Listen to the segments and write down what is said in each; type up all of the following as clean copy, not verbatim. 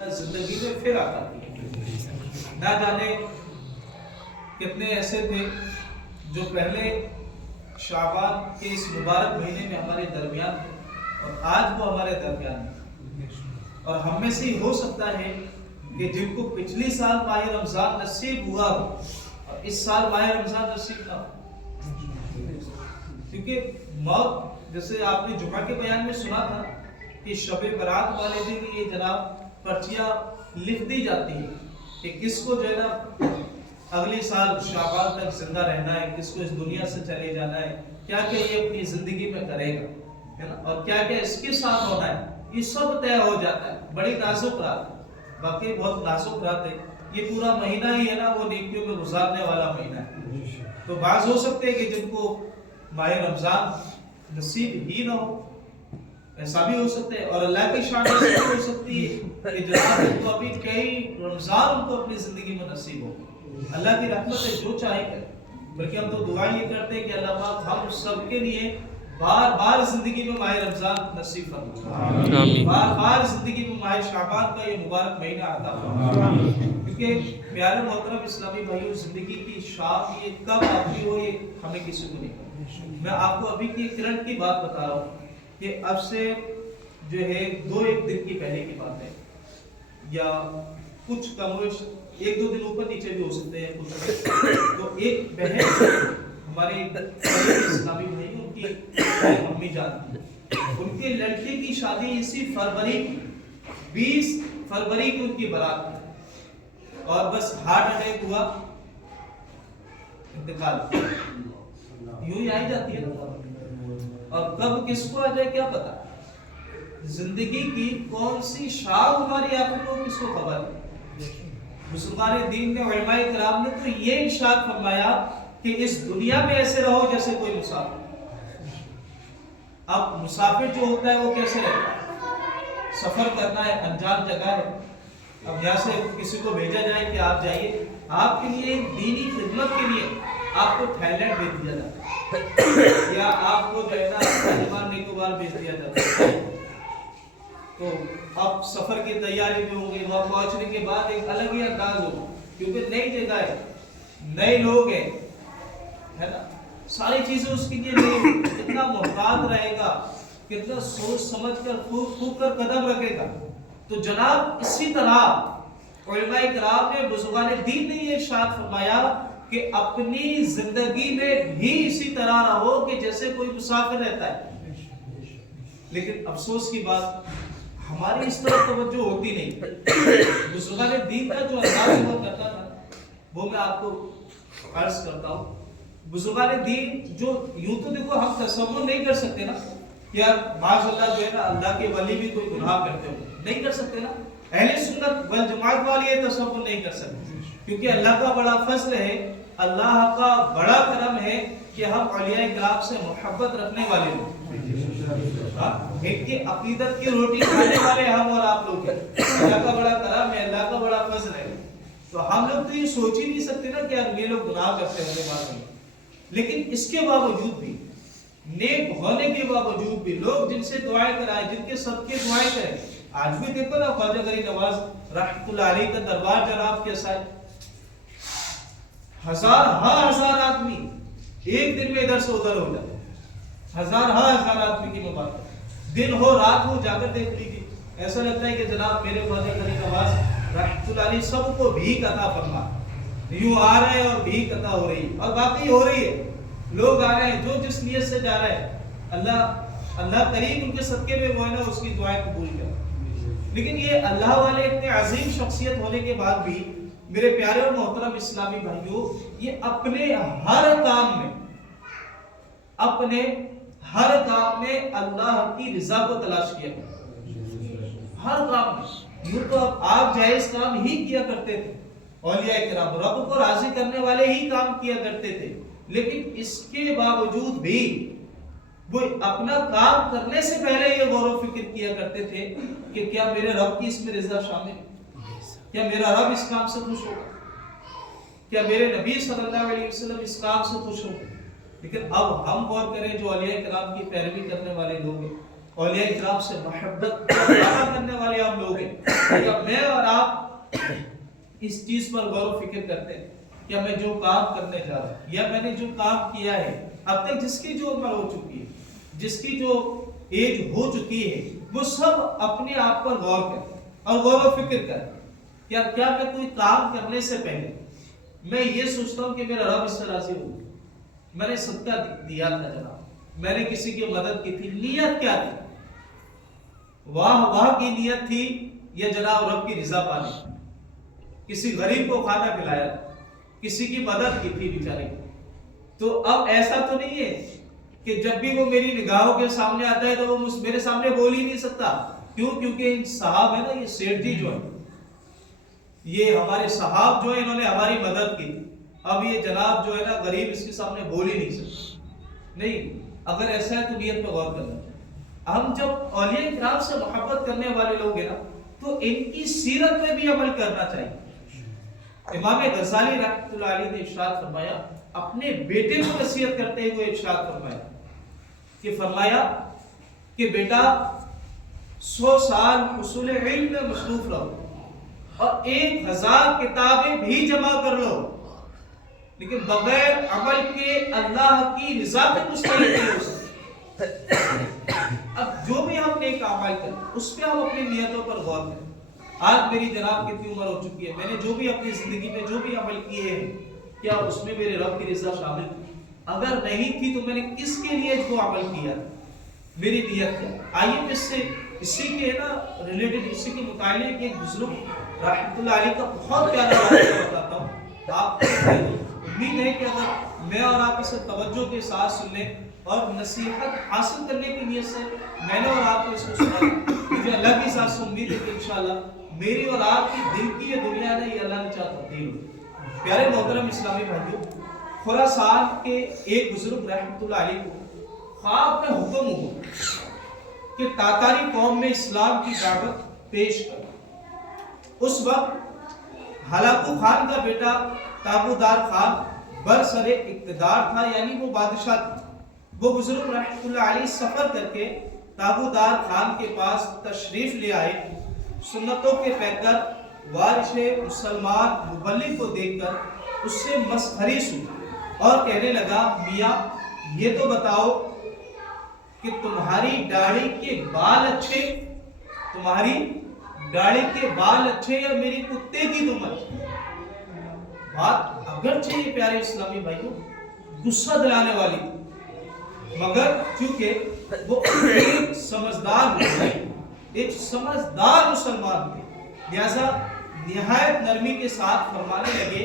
زندگی میں پھر آتا ہے۔ نہ جانے کتنے ایسے تھے جو پہلے شعبان کے اس مبارک مہینے میں ہمارے درمیان تھے اور آج وہ ہمارے درمیان ہیں، اور ہم میں سے ہو سکتا ہے کہ جن کو پچھلی سال ماہ رمضان نصیب ہوا ہو اور اس سال ماہ رمضان نصیب نہ ہو، کیونکہ موت جیسے آپ نے جمعہ کے بیان میں سنا تھا کہ شب برات والے دن یہ جناب پرچیاں لکھ دی جاتی ہیں کہ کس کو جو ہے نا اگلی سال شعبان تک زندہ رہنا ہے، کس کو اس دنیا سے چلے جانا ہے، کیا کیا یہ اپنی زندگی میں کرے گا، ہے نا، اور کیا کیا اس کے ساتھ ہونا ہے، یہ سب طے ہو جاتا ہے۔ بڑی نازک رات ہے، واقعی بہت نازک رات ہے۔ یہ پورا مہینہ ہی ہے نا وہ نیکیوں میں گزارنے والا مہینہ ہے۔ تو بعض ہو سکتے ہیں کہ جن کو ماہ رمضان نصیب ہی نہ ہو، ایسا بھی ہو سکتا ہے، اور اللہ کی شان ایسی بھی ہو سکتی ہے کہ جناب ان کو ابھی کئی رمضان ان کو اپنی زندگی میں نصیب ہو۔ اللہ کی رحمت ہے، جو چاہے کرے، بلکہ ہم تو دعا یہ کرتے ہیں کہ اللہ پاک ہم سب کے لیے بار بار زندگی میں ماہ رمضان نصیب فرمائے، بار بار زندگی میں ماہ شعبان کا یہ مبارک مہینہ عطا فرمائے، کیونکہ پیارے محترم اسلامی بھائیوں، زندگی کی شام یہ کب آتی ہو یہ ہمیں کسی کو نہیں پتا۔ میں آپ کو ابھی کی کرنٹ کی بات بتا رہا ہوں کہ اب سے جو ہے ایک دن کی پہلے کی بات ہے، یا کچھ کم ویش ایک دو دن اوپر نیچے بھی ہو سکتے ہیں کچھ۔ تو ایک بہن ہمارے اسلامی بھائی، ان کی امی جان تھی، ان کے لڑکے کی شادی اسی فروری کی 20 فروری کی ان کی برات تھی، اور بس ہارٹ اٹیک ہوا، انتقال، یوں ہی آئی جاتی ہے نا، اور کب کس کو آ جائے کیا پتا۔ زندگی کی کون سی شام ہماری آنکھوں کو کس کو خبر ہے۔ مسلمان دین نے، علماء کرام نے تو یہ ارشاد فرمایا کہ اس دنیا میں ایسے رہو جیسے کوئی مسافر۔ اب مسافر جو ہوتا ہے وہ کیسے رہتا ہے؟ سفر کرنا ہے، انجان جگہ ہے، اب یہاں سے کسی کو بھیجا جائے کہ آپ جائیے، آپ کے لیے دینی خدمت کے لیے آپ کو تھائی لینڈ بھیج دیا جاتا ہے، یا آپ کو جو ہے نا انڈمان نکوبار بھیج دیا جاتا ہے۔ تو اب سفر کی تیاری میں ہوں گے، وہاں پہنچنے کے بعد ایک الگ ہی انداز ہوگا، کیونکہ نئی جگہ ہے، نئے لوگ ہیں، ہے نا، ساری چیزیں اس کے لیے نئی، کتنا محتاط رہے گا، کتنا سوچ سمجھ کر پھونک کر قدم رکھے گا۔ تو جناب اسی طرح علماء کرام نے، بزرگان دین نے یہ ارشاد فرمایا کہ اپنی زندگی میں بھی اسی طرح رہو کہ جیسے کوئی مسافر رہتا ہے۔ لیکن افسوس کی بات، ہماری اس طرح توجہ ہوتی نہیں۔ بزرگان دین کا جو انداز ہوا کرتا تھا وہ میں آپ کو عرض کرتا ہوں۔ بزرگان دین جو، یوں تو دیکھو ہم تصور نہیں کر سکتے نا کہ یار معاذ اللہ جو ہے نا اللہ کے ولی بھی کوئی گناہ کرتے ہو، نہیں کر سکتے نا، اہل سنت والجماعت والے یہ تصور نہیں کر سکتے، کیونکہ اللہ کا بڑا فضل ہے، اللہ کا بڑا کرم ہے کہ ہم اولیاء کرام سے محبت رکھنے والے لوگ، ایک کی عقیدت کی روٹی کھانے والے ہم اور آپ لوگ ہیں۔ اللہ کا بڑا کرم ہے، اللہ کا بڑا فضل ہے، تو ہم لوگ تو یہ سوچ ہی نہیں سکتے نا کہ یار یہ لوگ گناہ کرتے ہیں بعد میں۔ لیکن اس کے باوجود بھی، نیک ہونے کے باوجود بھی، لوگ جن سے دعائیں کرائیں، جن کے صدقے دعائیں کریں، آج بھی دیکھو نا خواجہ غریب نواز رحمۃ اللہ علیہ کا دربار جناب کیسا ہے، ہزار آدمی ایک دن میں ادھر سے ادھر ہو جاتے، ہزار آدمی کی مبارک، دن ہو رات ہو جا کر دیکھ لیجیے، ایسا لگتا ہے کہ جناب میرے خواجہ غریب نواز رحمۃ اللہ علیہ سب کو بھیک عطا فرما، یوں آ رہے ہیں اور بھیک عطا ہو رہی ہے، اور باقی ہو رہی ہے، لوگ آ رہے ہیں جو جس نیت سے جا رہے ہیں، اللہ کریم ان کے صدقے میں وہ ہے نا اس کی دعائیں قبول کرے۔ لیکن یہ اللہ والے اتنے عظیم شخصیت ہونے کے بعد بھی میرے پیارے اور محترم اسلامی بھائیوں، یہ اپنے ہر کام میں اللہ کی رضا کو تلاش کیا کرتے، ہر کام میں۔ یوں تو آپ جائز کام ہی کیا کرتے تھے، اولیاء کرام رب کو راضی کرنے والے ہی کام کیا کرتے تھے، لیکن اس کے باوجود بھی وہ اپنا کام کرنے سے پہلے یہ غور و فکر کیا کرتے تھے کہ کیا میرے رب کی اس میں رضا شامل ہے، کیا میرا رب اس کام سے خوش ہوگا، کیا میرے نبی صلی اللہ علیہ وسلم اس کام سے خوش ہوگا۔ لیکن اب ہم غور کریں جو اولیاء کرام کی پیروی کرنے والے لوگ ہیں، اولیاء کرام سے محبت کرنے والے ہم لوگ ہیں. کیا میں اور آپ اس چیز پر غور و فکر کرتے ہیں کہ میں جو کام کرنے جا رہا ہوں یا میں نے جو کام کیا ہے اب تک، جس کی جو عمر ہو چکی ہے، جس کی جو ایج ہو چکی ہے، وہ سب اپنے آپ پر غور کریں اور غور و فکر کریں. کیا میں کوئی کام کرنے سے پہلے میں یہ سوچتا ہوں کہ میرا رب اس سے راضی ہو، میں نے صدقہ دیا تھا جناب، میں نے کسی کی مدد کی تھی، نیت کیا تھی؟ واہ کی نیت تھی یا جناب رب کی رضا پانی؟ کسی غریب کو کھانا کھلایا، کسی کی مدد کی تھی بیچارے. تو اب ایسا تو نہیں ہے کہ جب بھی وہ میری نگاہوں کے سامنے آتا ہے تو وہ میرے سامنے بول ہی نہیں سکتا. کیوں؟ کیونکہ صاحب ہے نا، یہ سیٹھ جی جو ہے، یہ ہمارے صاحب جو ہے، انہوں نے ہماری مدد کی. اب یہ جناب جو ہے نا غریب، اس کے سامنے بول ہی نہیں سکتا. نہیں، اگر ایسا ہے تو نیت پہ غور کرنا چاہیے. ہم جب اولیاء کرام سے محبت کرنے والے لوگ ہیں نا تو ان کی سیرت میں بھی عمل کرنا چاہیے. امام غزالی رحمۃ اللہ علیہ نے ارشاد فرمایا، اپنے بیٹے کو نصیحت کرتے ہوئے ارشاد فرمایا کہ بیٹا 100 سال حصول علم میں مصروف رہو اور 1000 کتابیں بھی جمع کر لو، لیکن بغیر عمل کے اللہ کی رضا پہ مستحق نہیں ہو سکتے. اب جو بھی ہم نیک اعمال کریں اس پہ ہم اپنی نیتوں پر غور کریں. آج میری جناب کتنی عمر ہو چکی ہے، میں نے جو بھی اپنی زندگی میں جو بھی عمل کیے ہیں، کیا اس میں میرے رب کی رضا شامل تھی؟ اگر نہیں تھی تو میں نے کس کے لیے جو عمل کیا تھا، میری نیت کیا؟ آئیے اسی کے نا ریلیٹڈ، اسی کے متعلق ایک بزرگ رحمۃ اللہ علیہ کا بہت پیارا واقعہ بتاتا ہوں. آپ کو امید ہے کہ اگر میں اور آپ اسے توجہ کے ساتھ سن لیں اور نصیحت حاصل کرنے کی نیت سے میں نے اور آپ کو اس کو سنا، مجھے اللہ کی ذات سے امید ہے کہ انشاءاللہ میری اور آپ کی دل کی یہ دنیا ہے یہ اللہ نے چاہا تبدیل ہو. پیارے محترم اسلامی بھائیوں، خراسان کے ایک بزرگ رحمۃ اللہ علیہ کو خواب میں حکم ہوا کہ تاتاری قوم میں اسلام کی دعوت پیش کر. اس وقت ہلاکو خان کا بیٹا تابودار خان برسر اقتدار تھا، یعنی وہ بادشاہ تھا. وہ بزرگ رحمۃ اللہ علیہ سفر کر کے تابودار خان کے پاس تشریف لے آئے. سنتوں کے پیکر وارث مسلمان مبلغ کو دیکھ کر اس سے مسخری سنی اور کہنے لگا، میاں یہ تو بتاؤ کہ تمہاری داڑھی کے بال اچھے، تمہاری داڑھی کے بال اچھے یا میری کتے کی دم اچھی؟ بات اگرچہ یہ پیارے اسلامی بھائیوں غصہ دلانے والی تھی، مگر چونکہ وہ ایک سمجھدار مسلمان تھے، لہذا نہایت نرمی کے ساتھ فرمانے لگے،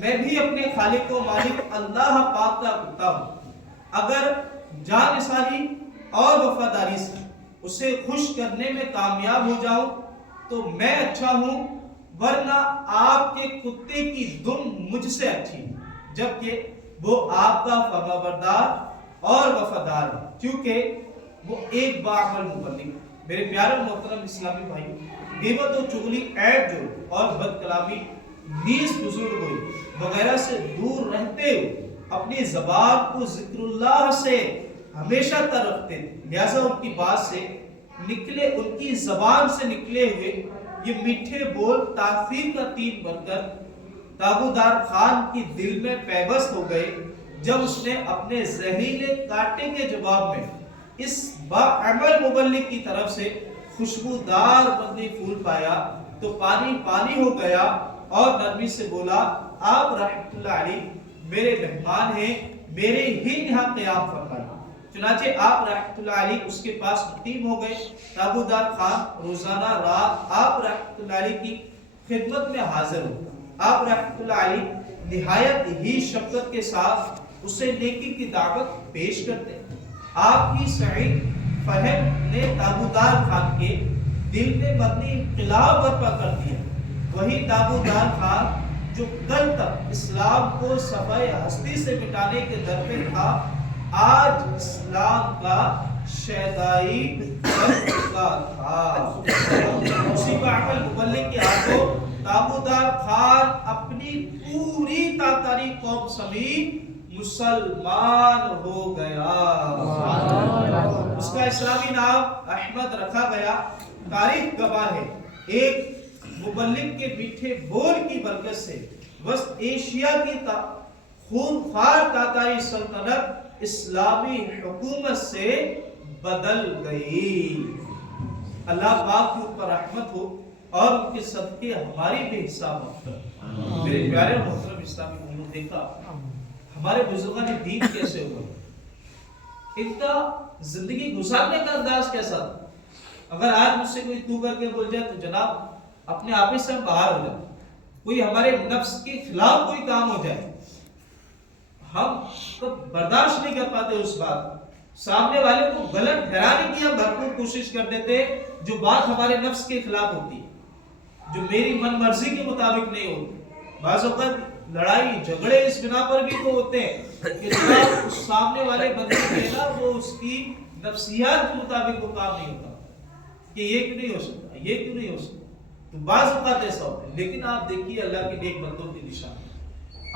میں بھی اپنے خالق و مالک اللہ پاک کا کتا ہوں. اگر جان نثاری اور وفاداری سے اسے خوش کرنے میں کامیاب ہو جاؤں تو میں اچھا ہوں، ورنہ آپ کے کتے کی دم مجھ سے اچھی، جبکہ وہ آپ کا فرمانبردار اور وفادار ہے، کیونکہ وہ ایک باعمل مبلغ. میرے پیارے محترم اسلامی بھائی، غیبت و چغلی، عیب جو اور بد کلامی نیز بزرگ ہوئی وغیرہ سے دور رہتے ہوئے اپنی زبان کو ذکر اللہ سے ہمیشہ تر رکھتے تھے. لہذا ان کی بات سے نکلے، ان کی زبان سے نکلے ہوئے یہ میٹھے بول تاثیر کا تیر بن کر تابودار خان کی دل میں پیوست ہو گئے. جب اس نے اپنے زہریلے کانٹے کے جواب میں اس باعمل مبلغ کی طرف سے خوشبودار مدنی پھول پایا تو پانی پانی ہو گیا اور نرمی سے بولا، آپ رحمت اللہ علیہ میرے مہمان ہیں، میرے ہی یہاں قیام فرمائیں. چنانچہ آپ رحمت اللہ علیہ اس کے پاس مقیم ہو گئے. تابودار خان روزانہ رات آپ رحمت اللہ علیہ کی خدمت میں حاضر ہو. آپ رحمت اللہ علیہ نہایت ہی شفقت کے ساتھ اسے نیکی کی دعوت پیش کرتے. آپ کی سعید فہم نے تابودار خان کے دل میں مدنی انقلاب برپا کر دیا. وہی تابودار خان جو کل تک اسلام کو صفحہ ہستی سے مٹانے کے در پہ تھا، آج اسلام کا شیدائی بن چکا تھا. اسی باعمل مبلغ کے ہاتھوں تابودار خان اپنی پوری تاتاری قوم سمیت مسلمان ہو گیا. اس کا اسلامی نام احمد رکھا گیا۔ تاریخ گواہ ہے ایک مبلغ کے میٹھے بول کی برکت سے وسط ایشیا کی خونخوار تاتاری سلطنت اسلامی حکومت سے بدل گئی۔ اللہ پاک کے اوپر رحمت ہو اور ان کے صدقے ہماری بے حساب مغفرت۔ میرے پیارے محترم اسلامی بھائیوں، دیکھا ہمارے بزرگان دین کیسے ہوئے، ان کا زندگی گزارنے کا انداز کیسا تھا۔ اگر آج مجھ سے کوئی تو کر کے بول جائے تو جناب اپنے آپ سے ہم باہر ہو جائیں، کوئی ہمارے نفس کے خلاف کوئی کام ہو جائے ہم تو برداشت نہیں کر پاتے اس بات، سامنے والے کو غلط ٹھہرانے کی ہم بھرپور کوشش کر دیتے جو بات ہمارے نفس کے خلاف ہوتی ہے، جو میری من مرضی کے مطابق نہیں ہوتی۔ بعض اوقات لڑائی جھگڑے اس بنا پر بھی تو ہوتے ہیں کہ جب اس سامنے والے بندے کے نا وہ اس کی نفسیات کے مطابق وہ کام نہیں ہوتا کہ یہ کیوں نہیں ہو سکتا، یہ کیوں نہیں ہو سکتا، تو بعض اوقات ایسا ہوتا ہے۔ لیکن آپ دیکھیے اللہ کے نیک بندوں کی نشان،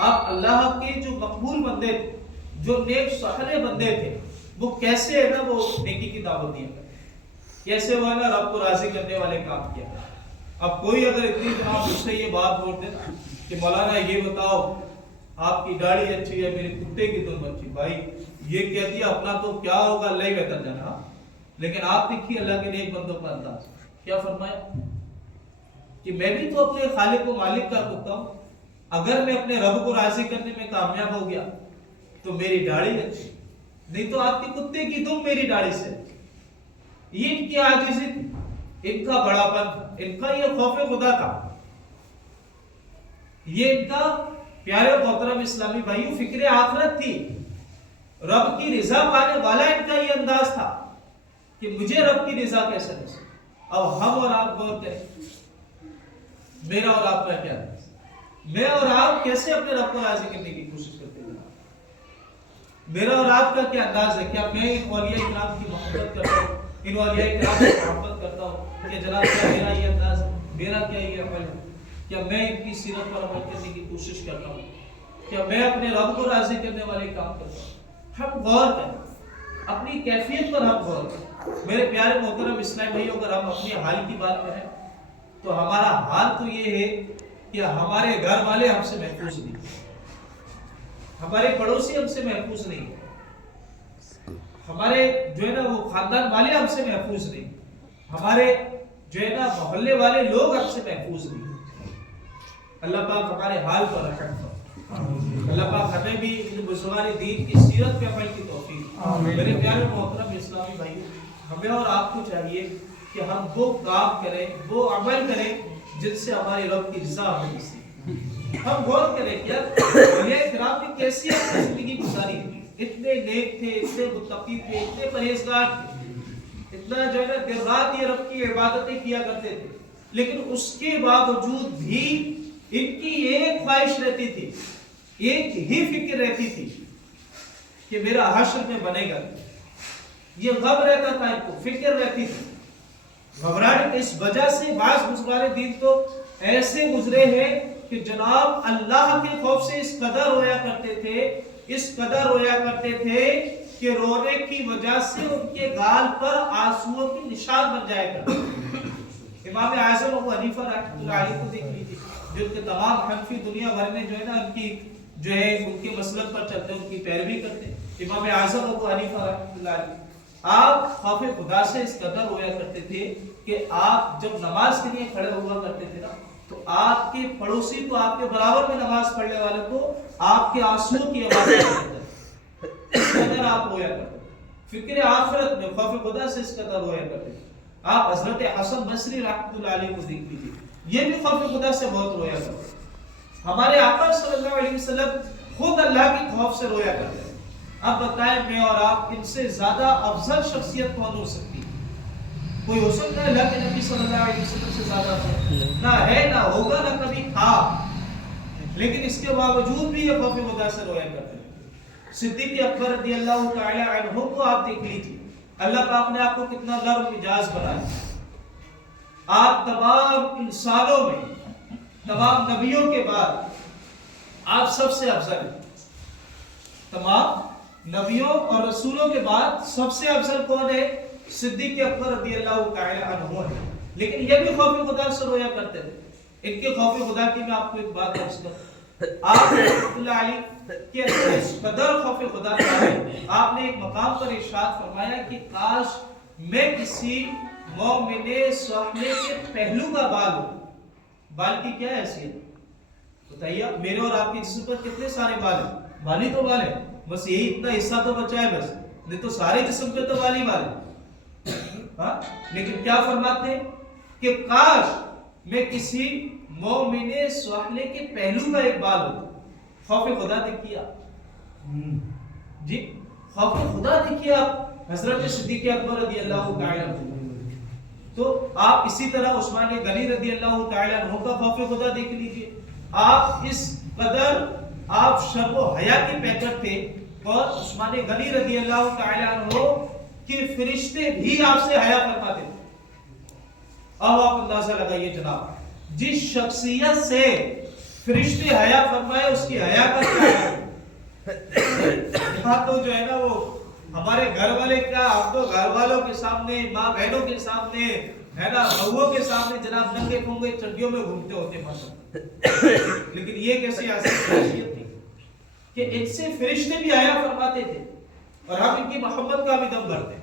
آپ اللہ کے جو مقبول بندے تھے، جو نیک صالح بندے تھے، وہ کیسے ہے نا وہ نیکی کی دعوت دیا کرتے، کیسے وہ ہے نا رب کو راضی کرنے والے کام کیا کرتے۔ اب کوئی اگر اتنی جناب مجھ سے یہ بات بول دے کہ مولانا یہ بتاؤ آپ کی داڑھی اچھی ہے میرے کتے کی دم اچھی، بھائی یہ کہتی ہے اپنا تو کیا ہوگا اللہ ہی بہتر جانا، لیکن آپ دیکھیے اللہ کے نیک بندوں کا انداز کیا فرمایا کہ میں بھی تو اپنے خالق و مالک کا کتا ہوں، اگر میں اپنے رب کو راضی کرنے میں کامیاب ہو گیا تو میری داڑھی اچھی، نہیں تو آپ کے کتے کی دم میری داڑھی سے۔ یہ ان کی عاجزی، ان کا بڑا پن، ان کا یہ خوف خدا تھا، یہ ان کا پیارے محترم اسلامی بھائیوں فکر آخرت تھی، رب کی رضا پانے والا ان کا یہ انداز تھا کہ مجھے رب کی رضا کیسے ملے۔ اب ہم اور آپ غور کریں، میرا اور آپ کا کیا ہے، میں اور آپ کیسے اپنے رب کو راضی کرنے کی کوشش کرتے ہیں، میرا اور آپ کا کیا انداز ہے، کیا میں ان اولیاء کرام کی محبت کرتا ہوں، ان اولیاء کرام کی محبت کرتا ہوں کہ جناب کیا میرا یہ انداز ہے، میرا کیا یہ عمل ہے، کیا میں ان کی سیرت پر عمل کرنے کی کوشش کرتا ہوں، کیا میں اپنے رب کو راضی کرنے والے کام کرتا ہوں۔ ہم غور کریں اپنی کیفیت پر، ہم غور کریں میرے پیارے محترم اسلامی بھائیوں۔ اگر ہم اپنے حال کی بات کریں تو ہمارا حال تو یہ ہے کہ ہمارے گھر والے ہم سے محفوظ نہیں، ہمارے پڑوسی ہم سے محفوظ نہیں، ہمارے جو ہے نا وہ خاندان والے ہم سے محفوظ نہیں، ہمارے جو ہے نا محلے والے لوگ ہم سے محفوظ نہیں۔ اللہ پاک ہمارے حال پر رحم کرے، اللہ پاک ہمیں بھی ان بزرگان دین کی سیرت پہ عمل کی توفیق۔ میرے پیارے محترم اسلامی بھائیوں، ہمیں اور آپ کو چاہیے کہ ہم وہ کام کریں، وہ عمل کریں جن سے ہمارے رب کی رضا ہمیں نصیب۔ ہم غور کریں کہ اولیاء کرام نے کیسی اپنی زندگی گزاری، اتنے نیک تھے، اتنے متقی تھے، اتنے پرہیزگار تھے، اتنا جو ہے نا دیر رات یہ رب کی عبادتیں کیا کرتے تھے، لیکن اس کے باوجود بھی ان کی ایک خواہش رہتی تھی، ایک ہی فکر رہتی تھی کہ میرا حشر میں بنے گا۔ یہ غم رہتا تھا، ان کو فکر رہتی تھی، گھبراہٹ۔ اس وجہ سے بعض بزرگان دین تو ایسے گزرے ہیں کہ جناب اللہ کے خوف سے اس قدر رویا کرتے تھے، اس قدر رویا کرتے تھے کہ رونے کی وجہ سے ان کے گال پر آنسوؤں کی نشان بن جایا کرتے تھے۔ امام اعظم ابو حنیفہ رحمۃ اللہ علیہ کو دیکھ لیجیے، جو کہ تمام حنفی دنیا بھر میں جو ہے نا ان کی جو ہے ان کے مسلک پر چلتے ہیں، ان کی پیروی کرتے ہیں۔ امام اعظم ابو حنیفہ رحمۃ اللہ علیہ آپ خوف خدا سے اس قدر رویا کرتے تھے کہ آپ جب نماز کے لیے کھڑے ہوا کرتے تھے نا تو آپ کے پڑوسی کو، آپ کے برابر میں نماز پڑھنے والے کو آپ کے آنسوؤں کی آواز اس قدر آپ رویا کرتے تھے، فکر آخرت میں خوف خدا سے اس قدر رویا کرتے تھے۔ آپ حضرت حسن بصری رحمۃ اللہ علیہ کو دیکھ لیجیے، یہ بھی خوف خدا سے بہت رویا کرتے تھے۔ ہمارے آقا صلی اللہ علیہ وسلم خود اللہ کے خوف سے رویا کرتے تھے۔ اب بتائیں میں اور آپ ان سے زیادہ افضل شخصیت کون ہو سکتی ہے؟ کوئی ہو سکتا ہے اللہ کے نبی صلی اللہ علیہ وسلم سے زیادہ افضل؟ نہ ہے، نہ ہوگا، نہ کبھی تھا، لیکن اس کے باوجود بھی یہ خوف خدا سے رویا کرتے ہیں۔ صدیق اکبر رضی اللہ تعالی عنہ کو آپ دیکھ لیجیے، اللہ پاک نے آپ کو کتنا نرم مزاج بنایا۔ آپ تمام انسانوں میں، تمام نبیوں کے بعد آپ سب سے افضل ہیں، تمام نبیوں اور رسولوں کے بعد سب سے افضل کون ہے؟ صدیق اکبر رضی اللہ تعالی عنہ ہے. لیکن یہ بھی خوف خدا سے رویا کرتے تھے. ان کے خوف خدا کی میں آپ کو ایک بات عرض کروں. آپ رحمۃ اللہ علیہ کے اس قدر خوف خدا کا ہے. آپ نے ایک مقام پر ارشاد فرمایا کہ کاش میں کسی مومن صالح کے پہلو کا بال ہوں. بال کی کیا حیثیت بتائیے؟ میرے اور آپ کے جسم پر کتنے سارے بال ہیں؟ بال ہی تو بال ہے، بس یہی اتنا حصہ تو بچا ہے بس، نہیں تو سارے جسم پہ تو بال ہی بال ہے. ہاں لیکن کیا فرماتے ہیں کہ کاش میں کسی مومن صالح کے پہلو کا ایک بال ہوں. خوف خدا دیکھیے آپ جی، خوف خدا دیکھیے آپ حضرت صدیق اکبر رضی اللہ تعالی عنہ. تو آپ اسی طرح عثمان غنی رضی اللہ تعالی عنہ کا خوف خدا دیکھ لیجئے. آپ اس قدر آپ شرم و حیا کے پیکر تھے، اور عثمان غنی رضی اللہ تعالی عنہ کہ فرشتے بھی آپ سے حیا فرماتے تھے. اب آپ اندازہ لگائیے جناب، جس شخصیت سے فرشتے حیا فرمائے اس کی حیا کا کیا ہے؟ یہاں تو جو ہے نا وہ ہمارے گھر والے کیا، ہم تو گھر والوں کے سامنے، ماں بہنوں کے سامنے ہے نا، بہووں کے سامنے جناب ننگے پھنگے چڈیوں میں گھومتے ہوتے ماشاءاللہ. لیکن یہ کیسی خاصیت تھی کہ ان سے فرشتے بھی حیا فرماتے تھے اور ہم ان کی محبت کا بھی دم بھرتے.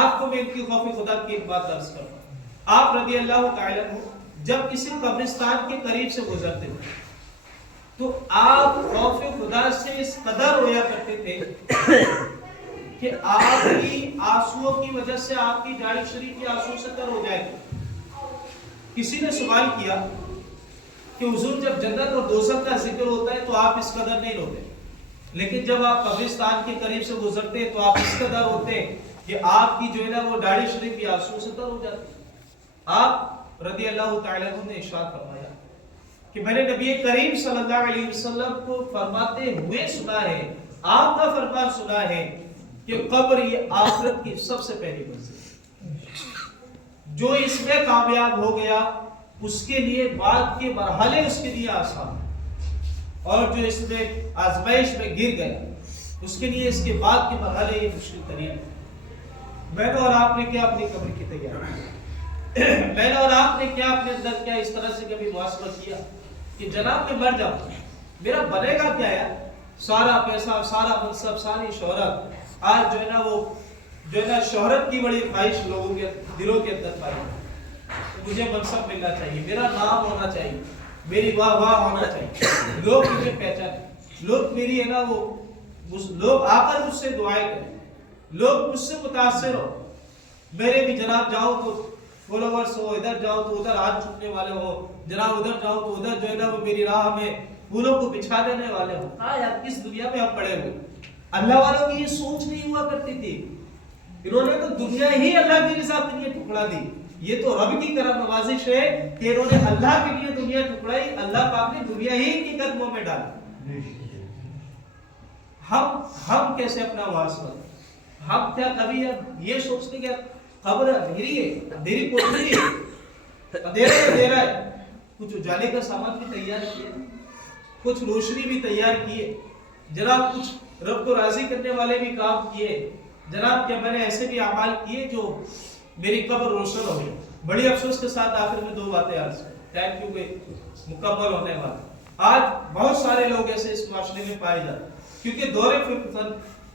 آپ کو میں ان کی خوف خدا کی ایک بات عرض کروں. آپ رضی اللہ تعالی عنہ جب کسی قبرستان کے قریب سے گزرتے تھے تو آپ خوف خدا سے اس قدر رویا کرتے تھے کہ آپ کی آنسوؤں کی وجہ سے آپ کی داڑھی شریف کی آنسو سے تر ہو جائے گی. کسی نے سوال کیا کہ حضور جب جنت اور دوزخ کا ذکر ہوتا ہے تو آپ اس قدر نہیں روتے، لیکن جب آپ قبرستان کے قریب سے گزرتے ہیں تو آپ اس قدر ہوتے ہیں کہ آپ کی جو ہے نا وہ داڑھی شریف کی آنسو سے تر ہو جاتی. آپ رضی اللہ تعالیٰ عنہ نے ارشاد فرمایا کہ میں نے نبی کریم صلی اللہ علیہ وسلم کو فرماتے ہوئے سنا ہے، آپ کا فرمان سنا ہے کہ قبر یہ آخرت کی سب سے پہلی منزل، جو اس میں کامیاب ہو گیا اس کے لیے بعد کے مرحلے اس کے لیے آسان، اور جو اس میں آزمائش میں گر گیا اس کے لیے اس کے بعد کے مرحلے یہ مشکل ترین. میں نے اور آپ نے کیا اپنی قبر کی تیاری، میں نے اور آپ نے کیا اپنے اندر کیا اس طرح سے کبھی محاسبہ کیا کہ جناب میں مر جاؤں میرا بنے گا کیا ہے؟ سارا پیسہ، سارا منصب، ساری شہرت. آج جو ہے نا وہ جو ہے نا شہرت کی بڑی خواہش لوگوں کے دلوں کے اندر پائی. مجھے منصب ملنا چاہیے، میرا نام ہونا چاہیے، میری واہ واہ ہونا چاہیے، لوگ مجھے پہچانے، لوگ میری ہے نا وہ لوگ آ کر مجھ سے دعائیں کریں، لوگ مجھ سے متاثر ہو، میرے بھی جناب جاؤ تو فالوورز ہو، ادھر جاؤ تو ادھر ہاتھ چھوٹنے والے ہو، جناب ادھر جاؤ تو ادھر جو ہے نا وہ میری راہ میں پھولوں کو بچھا دینے والے ہو. ہاں یار کس دنیا میں ہم پڑے ہوئے. اللہ والوں کی یہ سوچ نہیں ہوا کرتی تھی. انہوں نے تو دنیا ہی اللہ کے ساتھ دنیا ٹکڑا دی. یہ تو رب کی کرم نوازش ہے کہ انہوں نے اللہ کے لیے دنیا ٹکڑائی، اللہ پاک نے دنیا ہی کے قدموں میں ڈالا. ہم کیسے اپنا محاسبہ؟ ہم کیا کبھی یہ سوچتے کہ قبر اندھیری ہے، اندھیری کوٹری ہے، اندھیرا ہے، کچھ اجالے کا سامان بھی تیار کیے، کچھ روشنی بھی تیار کیے جناب، کچھ رب کو راضی کرنے والے بھی کام کیے جناب، کہ میں نے ایسے بھی اعمال کیے جو میری قبر روشن ہو گئی. بڑی افسوس کے ساتھ آخر میں دو باتیں عرض کریں کیونکہ مکمل ہونے والا. آج بہت سارے لوگ ایسے اس معاشرے میں پائے جاتے ہیں کیونکہ دور فتن،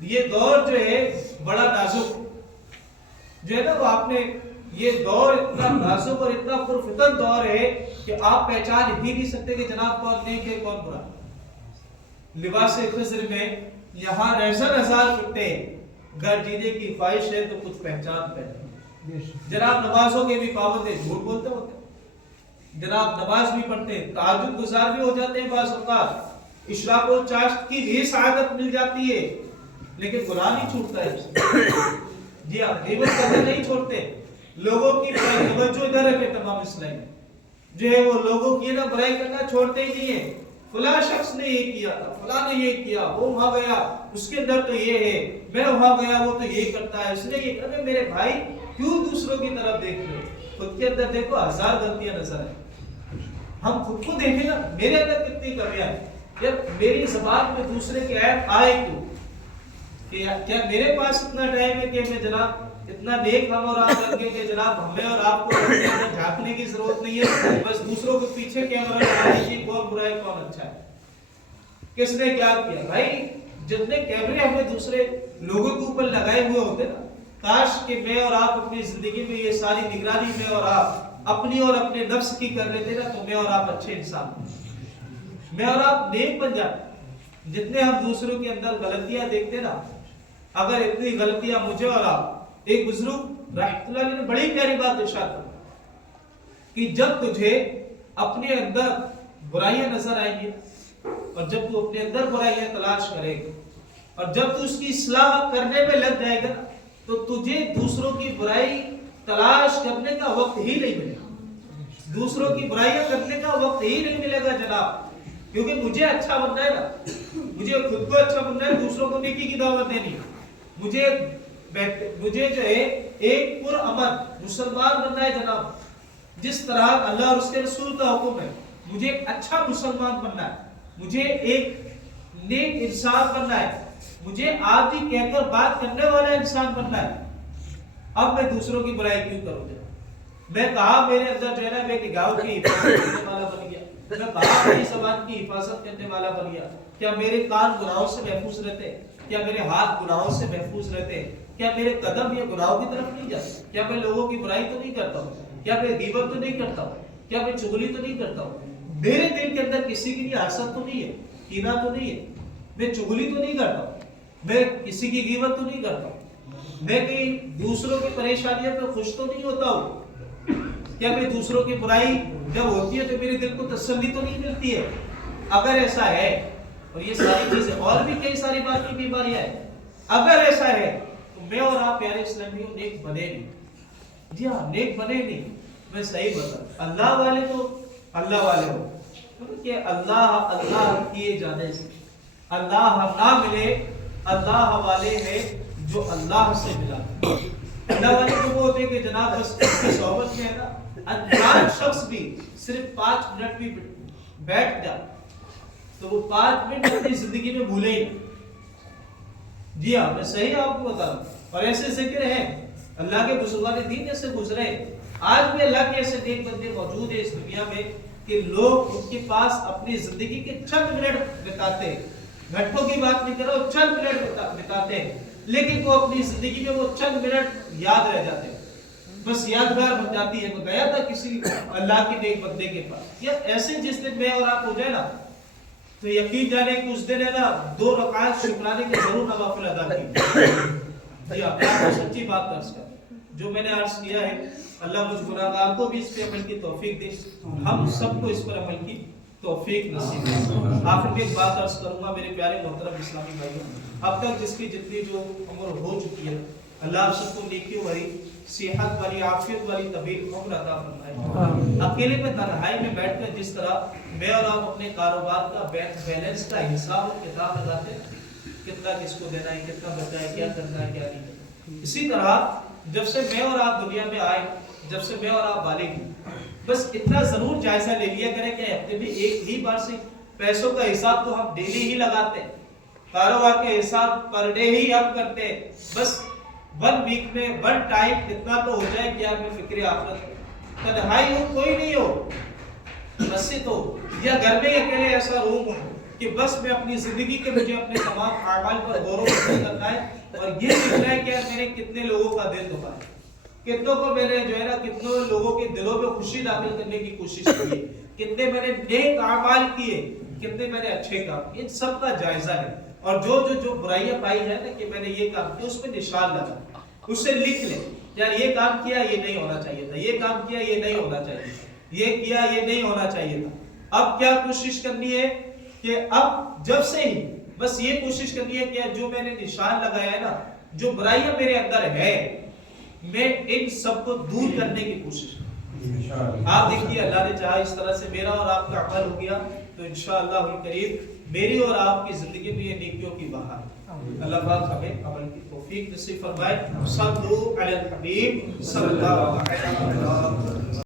یہ دور جو ہے بڑا نازک جو ہے نا وہ آپ نے یہ دور اتنا نازک اور اتنا پرفتن دور ہے کہ آپ پہچان ہی نہیں سکتے کہ جناب کون نیک ہے کون برا. لباس خضر میں یہاں رہزن ہزار پھٹے، گھر جینے کی خواہش ہے تو کچھ پہچان پہنے. جناب نمازوں کے بھی پابند ہیں، جھوٹ بولتے ہوتے جناب، نماز بھی پڑھتے ہیں، تہجد گزار بھی ہو جاتے ہیں، بعض اوقات اشراق و چاشت کی بھی سعادت مل جاتی ہے، لیکن گناہ نہیں چھوٹتا ہے. جی ہاں، غیبت کرنا نہیں چھوڑتے، لوگوں کی توجہ ادھر رکھے. تمام اسلام جو ہے وہ لوگوں کی نا برائی کرنا چھوڑتے ہی نہیں ہے. فلاں شخص نے یہ کیا تھا، فلاں نے یہ کیا، وہ وہاں گیا اس کے اندر تو یہ ہے، میں وہاں گیا وہ تو یہ کرتا ہے، اس نے یہ کرتا ہے. میرے بھائی کیوں دوسروں کی طرف دیکھ رہے ہو؟ خود کے اندر دیکھو، ہزار غلطیاں نظر آئیں. ہم خود کو دیکھیں نا، میرے اندر کتنی کمیاں ہیں. یار میری زبان میں دوسرے کے عیب آئے کیوں؟ کہ کیا میرے پاس اتنا ٹائم ہے کہ میں جناب اتنا نیک ہم اور آپ بن گئے کہ جناب ہمیں اور آپ کو اپنے اندر جھانکنے کی ضرورت نہیں ہے، بس دوسروں کے پیچھے کیمرہ لگا دیجیے کون برا ہے کون اچھا ہے، کس نے کیا کیا۔ بھائی جتنے کیمرے ہمیں دوسرے لوگوں کے اوپر لگائے ہوئے ہوتے نا، کاش کہ میں اور آپ اپنی زندگی میں یہ ساری نگرانی میں اور آپ اپنی اور اپنے نفس کی کر لیتے نا، تو میں اور آپ اچھے انسان، میں اور آپ نیک بن جاتے۔ جتنے ہم دوسروں کے اندر غلطیاں دیکھتے نا، اگر اتنی غلطیاں مجھے اور آپ، ایک بزرگ رحمۃ اللہ علیہ نے بڑی پیاری بات ارشاد کی کہ جب تجھے اپنے اندر برائیاں نظر آئیں گی اور جب تو اپنے اندر برائیاں تلاش کرے گا اور جب تو اس کی اصلاح کرنے میں لگ جائے گا تو تجھے دوسروں کی برائی تلاش کرنے کا وقت ہی نہیں ملے گا، دوسروں کی برائیاں کرنے کا وقت ہی نہیں ملے گا جناب، کیونکہ مجھے اچھا بننا ہے نا، مجھے خود کو اچھا بننا ہے، دوسروں کو نیکی کی دعوت دینی ہے، مجھے جو ہے ایک پرامن مسلمان بننا ہے جناب، جس طرح اللہ اور اس کے رسول کا حکم ہے، مجھے ایک اچھا مسلمان بننا ہے، مجھے ایک نیک انسان بننا ہے، مجھے آپ ہی کہہ کر بات کرنے والا انسان بننا ہے۔ اب میں دوسروں کی برائی کیوں کروں گا؟ میں کہا میرے اندر جو ہے نا بے نگاہوں کی حفاظت کرنے والا بن گیا، میں کہا میری زبان کی حفاظت کرنے والا بن گیا، کیا میرے کان گناہوں سے محفوظ رہتے؟ کیا میرے ہاتھ گناہوں سے محفوظ رہتے؟ کیا میرے قدم یہ گناہوں کی طرف نہیں جاتے؟ کیا میں لوگوں کی برائی تو نہیں کرتا ہوں؟ کیا میں غیبت تو نہیں کرتا ہوں؟ کیا میں چغلی تو نہیں کرتا ہوں؟ میرے دل کے اندر کسی کے لیے حسد تو نہیں ہے، کینہ تو نہیں ہے، میں چغلی تو نہیں کرتا ہوں، میں کسی کی غیبت تو نہیں کرتا ہوں، میں کہیں دوسروں کی پریشانیوں پہ خوش تو نہیں ہوتا ہوں، کیا میں دوسروں کی برائی جب ہوتی ہے تو میرے دل کو تسلی تو نہیں ملتی ہے؟ اگر ایسا ہے، اور یہ ساری چیزیں اور بھی کئی ساری باقی بیماریاں ہیں، اگر ایسا ہے تو میں اور آپ پیارے اسلامیوں نیک بنے نہیں، جی ہاں نیک بنے نہیں، میں صحیح بتا، اللہ والے تو اللہ والے ہو کہ اللہ اللہ کیے جانے سے اللہ نہ ملے، اللہ والے ہیں جو اللہ سے ملا۔ اللہ والے تو وہ ہوتے کہ جناب بس اس کی صحبت میں ہے نا، انجان شخص بھی صرف 5 منٹ بھی بیٹھ جا تو وہ 5 منٹ اپنی زندگی میں بھولے ہی۔ جی ہاں میں صحیح آپ کو بتا رہا ہوں، اور ایسے ذکر ہیں اللہ کے بزرگان دین ایسے گزرے، آج بھی اللہ کے ایسے نیک بندے موجود ہیں اس دنیا میں کہ لوگ ان کے پاس اپنی زندگی کے چند منٹ بتاتے ہیں، گھنٹوں کی بات نہیں کر رہا ہوں، چند منٹ بتاتے ہیں، لیکن وہ اپنی زندگی میں وہ چند منٹ یاد رہ جاتے ہیں، بس یادگار بن جاتی ہے۔ میں گیا تھا کسی اللہ کے نیک بندے کے پاس، یا ایسے جس دن میں اور آپ ہو جائے نا تو یقین جانے کہ اس دن ہے نا 2 رکعت شکرانے کے ضرور نوافل ادا کی۔ جی آپ کو سچی بات درس کر جو میں نے عرض کیا ہے، اللہ مجھ گناہگار کو بھی اس پہ عمل کی توفیق دے، ہم سب کو اس پر عمل کی توفیق نصیب ہے۔ آخر میں ایک بات عرض کروں گا میرے پیارے محترم اسلامی بھائیوں، اب تک جس کی جتنی جو عمر ہو چکی ہے، اللہ آپ سب کو نیکیوں بھری صحت والی عافیت والی طویل عمر عطا فرمائے۔ اکیلے میں تنہائی میں بیٹھ کر جس طرح میں اور آپ اپنے کاروبار کا بیلنس کا حساب و کتاب لگاتے ہیں، کتنا کس کو دینا ہے، کتنا بچا ہے، کیا کرنا ہے، کیا نہیں کرنا، اسی طرح جب سے میں اور آپ دنیا میں آئے، جب سے میں اور آپ بالغ ہیں، بس اتنا ضرور جائزہ لے لیا کریں کہ ہفتے میں ایک ہی بار سے پیسوں کا حساب تو ہم ڈیلی ہی لگاتے ہیں، کاروبار کے حساب پر ڈے ہی ہم کرتے ہیں، بس 1 ویک میں 1 ٹائم اتنا تو ہو جائے کہ آپ میں فکر آخرت، تنہائی ہو کوئی نہیں ہو، مسجد ہو یا گھر میں اکیلے ایسا روم ہو کہ بس میں اپنی زندگی کے مجھے اپنے تمام اعمال پر غور و فکر کرنا ہے اور یہ دیکھنا ہے کہ میں نے کتنے لوگوں کا دل دکھایا، کتنوں کو میں نے جو ہے نا کتنوں لوگوں کے دلوں میں خوشی داخل کرنے کی کوشش کی، کتنے میں نے نیک اعمال کیے، کتنے میں نے اچھے کام، ان سب کا جائزہ ہے، اور جو برائیاں پائی جائے نا کہ میں نے یہ کام کیا اس پہ نشان لگا، اسے لکھ لیں یار یہ کام کیا یہ نہیں ہونا چاہیے تھا، یہ کام کیا یہ نہیں ہونا چاہیے تھا، یہ کیا یہ نہیں ہونا چاہیے تھا۔ اب کیا کوشش کرنی ہے کہ اب جب سے ہی بس یہ کوشش کرنی ہے کہ جو میں نے نشان لگایا ہے نا، جو برائیاں میرے اندر ہے، میں ان سب کو دور کرنے کی کوشش کروں۔ آپ دیکھیے اللہ نے چاہا اس طرح سے میرا اور آپ کا عمل ہو گیا تو انشاءاللہ القریب میری اور آپ کی زندگی میں یہ نیکیوں کی بہار، اللہ پاک ہمیں عمل کی توفیق نصیب فرمائے۔ صلو علی الحبیب صلی اللہ علیہ وسلم۔